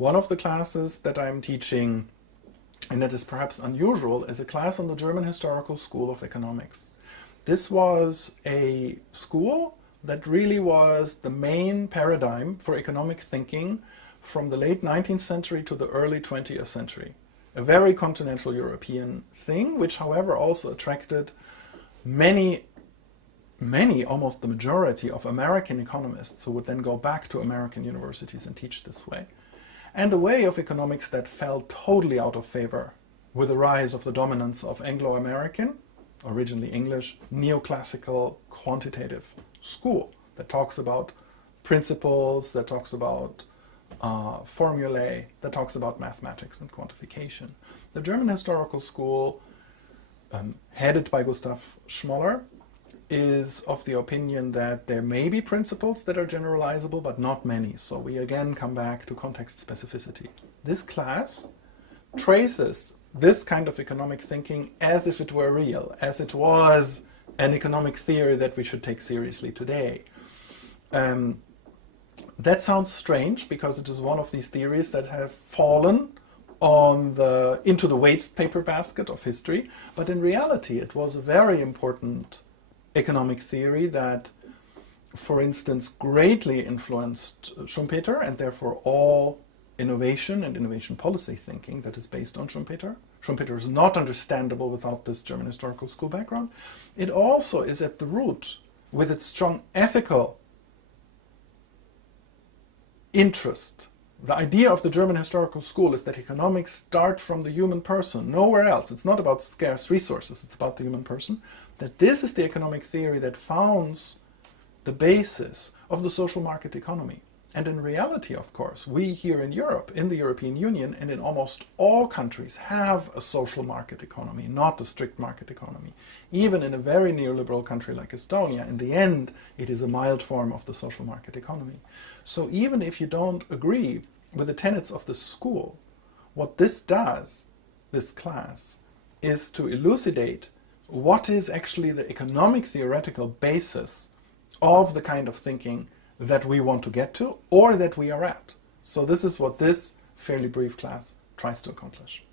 One of the classes that I'm teaching, and that is perhaps unusual, is a class on the German Historical School of Economics. This was a school that really was the main paradigm for economic thinking from the late 19th century to the early 20th century. A very continental European thing, which however also attracted many, almost the majority of American economists who would then go back to American universities and teach this way. And a way of economics that fell totally out of favor with the rise of the dominance of Anglo-American, originally English, neoclassical quantitative school that talks about principles, that talks about formulae, that talks about mathematics and quantification. The German Historical School, headed by Gustav Schmoller, is of the opinion that there may be principles that are generalizable, but not many. So we again come back to context specificity. This class traces this kind of economic thinking as if it were real, as it was an economic theory that we should take seriously today. That sounds strange because it is one of these theories that have fallen into the waste paper basket of history, but in reality it was a very important economic theory that, for instance, greatly influenced Schumpeter, and therefore all innovation and innovation policy thinking that is based on Schumpeter. Schumpeter is not understandable without this German Historical School background. It also is at the root, with its strong ethical interest. The idea of the German Historical School is that economics start from the human person, nowhere else. It's not about scarce resources, it's about the human person. That this is the economic theory that founds the basis of the social market economy. And in reality, of course, we here in Europe, in the European Union, and in almost all countries have a social market economy, not a strict market economy. Even in a very neoliberal country like Estonia, in the end, it is a mild form of the social market economy. So even if you don't agree with the tenets of the school, what this does, this class, is to elucidate what is actually the economic theoretical basis of the kind of thinking that we want to get to, or that we are at. So this is what this fairly brief class tries to accomplish.